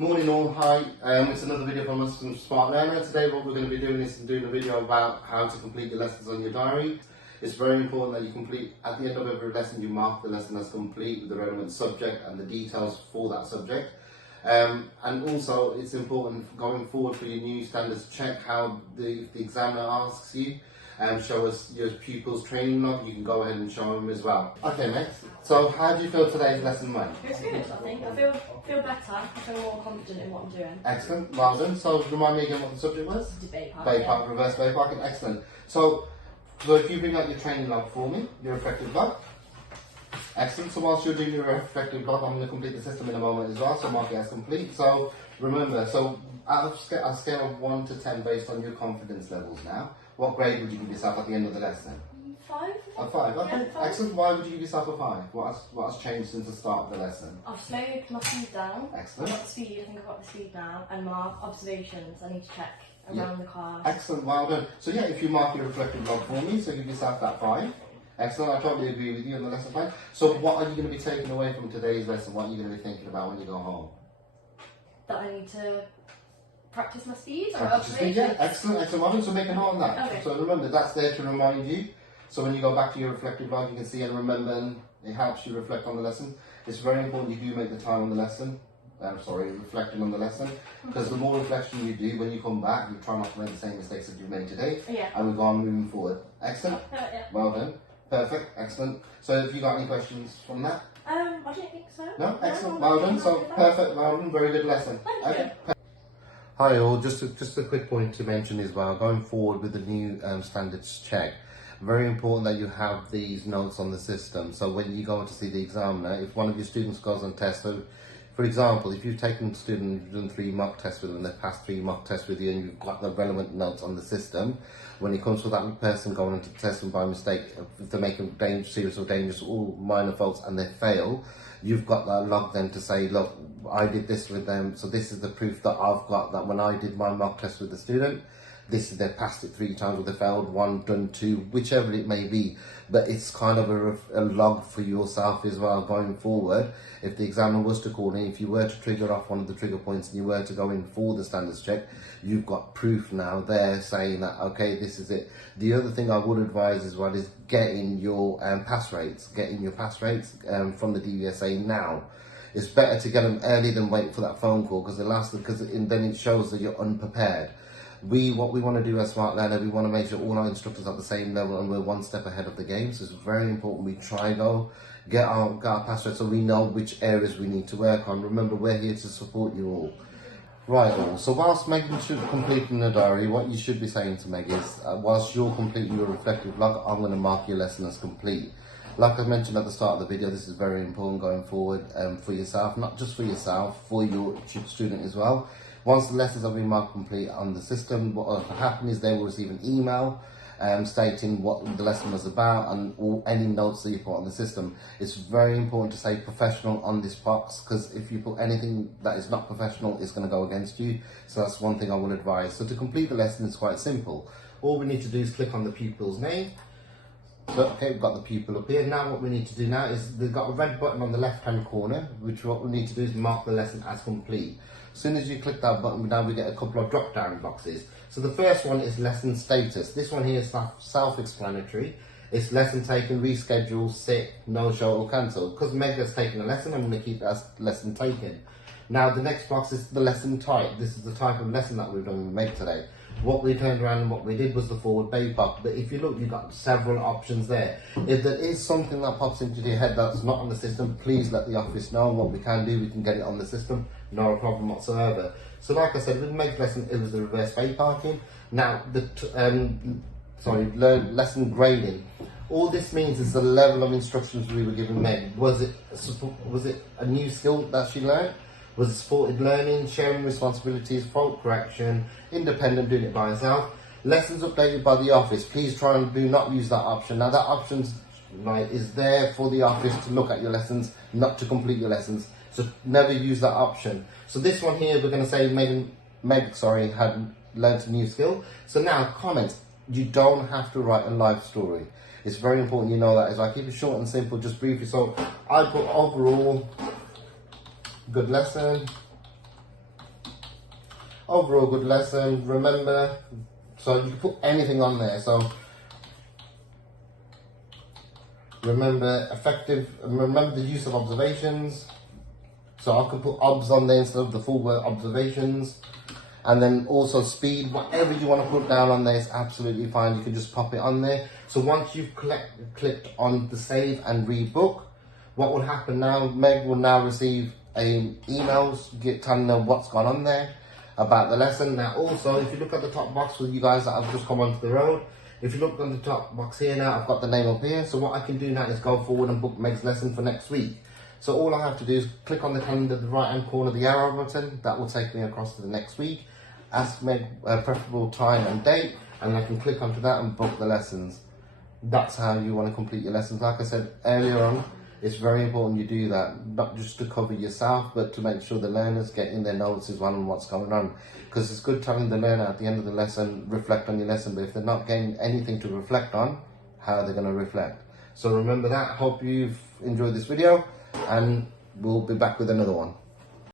Morning all, hi. It's another video from us from Smart Learner. Today what we're going to be doing is doing a video about how to complete your lessons on your diary. It's very important that you complete, at the end of every lesson, you mark the lesson as complete with the relevant subject and the details for that subject. And also it's important going forward for your new standards, check how if the examiner asks you, show us your pupils' training log, you can go ahead and show them as well. Okay, next. So how do you feel today's lesson went? It's good, I think. I feel better. I feel more confident in what I'm doing. Excellent, well done. So remind me again what the subject was? Debate park. Bay park, reverse bay parking, excellent. So if you bring out your training log for me, your reflective log. Excellent, so whilst you're doing your reflective log, I'm going to complete the system in a moment as well, so mark it as complete. So remember, so out of a scale of 1 to 10 based on your confidence levels now, what grade would you give yourself at the end of the lesson? 5. A 5, okay, Yeah, 5. Excellent. Why would you give yourself a 5? What has changed since the start of the lesson? I've slowed my speed down. Excellent. I've got the speed, I think I've got the speed now. And my observations, I need to check around the class. Excellent, well done. So yeah, if you mark your reflective log for me, so give yourself that 5. Excellent, I totally agree with you on the lesson plan. So what are you going to be taking away from today's lesson? What are you going to be thinking about when you go home? That I need to practice my speed. Practice speed, yeah, excellent, well done. So make a note on that. Okay. So remember, that's there to remind you. So when you go back to your reflective log, you can see and remember, and it helps you reflect on the lesson. It's very important you do make the time on the lesson. Reflecting on the lesson, because the more reflection you do, when you come back, you try not to make the same mistakes that you've made today, and we go on moving forward. Excellent, well done, perfect, excellent. So have you got any questions from that? I don't think so. No, excellent, well done. So perfect, well done, very good lesson. Thank you. Hi all, just a quick point to mention as well, going forward with the new standards check, very important that you have these notes on the system. So when you go to see the examiner, if one of your students goes on test, so for example, if you've taken a student, you've done 3 mock tests with them, they've passed 3 mock tests with you and you've got the relevant notes on the system, when it comes to that person going into the testing by mistake, if they make a serious or dangerous or minor faults and they fail, you've got that log then to say, look, I did this with them, so this is the proof that I've got that when I did my mock test with the student, this is they passed it 3 times or they failed 1, done 2, whichever it may be. But it's kind of a log for yourself as well going forward. If the examiner was to call in, if you were to trigger off one of the trigger points and you were to go in for the standards check, you've got proof now there saying that, okay, this is it. The other thing I would advise as well is getting your pass rates, from the DVSA now. It's better to get them early than wait for that phone call, because then it shows that you're unprepared. What we want to do as Smart Learner, we want to make sure all our instructors are at the same level and we're 1 step ahead of the game. So it's very important we try get our pass rate so we know which areas we need to work on. Remember, we're here to support you all. Right all, so whilst Megan should complete in the diary, what you should be saying to Meg is, whilst you're completing your reflective log, I'm going to mark your lesson as complete. Like I mentioned at the start of the video, this is very important going forward for yourself, not just for yourself, for your student as well. Once the lessons have been marked complete on the system, what will happen is they will receive an email stating what the lesson was about and any notes that you put on the system. It's very important to say professional on this box, because if you put anything that is not professional, it's going to go against you. So that's one thing I will advise. So to complete the lesson, it's quite simple. All we need to do is click on the pupil's name. So, okay, we've got the pupil up here. Now what we need to do now is they've got a red button on the left hand corner, which what we need to do is mark the lesson as complete. As soon as you click that button, now we get a couple of drop down boxes. So the first one is lesson status. This one here is self-explanatory. It's lesson taken, reschedule, sick, no show or cancel. Because Meg has taken a lesson, I'm going to keep it as lesson taken. Now the next box is the lesson type. This is the type of lesson that we've done with Meg today. What we turned around and what we did was the forward bay park. But if you look, you've got several options there. If there is something that pops into your head that's not on the system, please let the office know. What we can do, we can get it on the system. No problem whatsoever. So like I said, with Meg's lesson, it was the reverse bay parking. Now, lesson grading. All this means is the level of instructions we were giving Meg. Was it a new skill that she learned? Was it supported learning, sharing responsibilities, fault correction, independent, doing it by herself? Lessons updated by the office. Please try and do not use that option. Now that option is there for the office to look at your lessons, not to complete your lessons. So never use that option. So this one here, we're going to say Meg had learned a new skill. So now comments. You don't have to write a life story. It's very important you know that. I keep it short and simple, just briefly. So I put overall good lesson. overall good lesson. Remember, so you can put anything on there. So remember remember the use of observations. So I can put obs on there instead of the full word observations. And then also speed, whatever you want to put down on there is absolutely fine. You can just pop it on there. So once you've clicked on the save and rebook, what will happen now, Meg will now receive emails telling them what's gone on there about the lesson. Now also, if you look at the top box for you guys that have just come onto the road, if you look on the top box here now, I've got the name up here. So what I can do now is go forward and book Meg's lesson for next week. So all I have to do is click on the calendar, the right hand corner, the arrow button. That will take me across to the next week. Ask Meg a preferable time and date, and I can click onto that and book the lessons. That's how you want to complete your lessons. Like I said earlier on, it's very important you do that, not just to cover yourself, but to make sure the learners get in their notes as well on what's going on. Because it's good telling the learner at the end of the lesson, reflect on your lesson, but if they're not getting anything to reflect on, how are they going to reflect? So remember that. Hope you've enjoyed this video, and we'll be back with another one.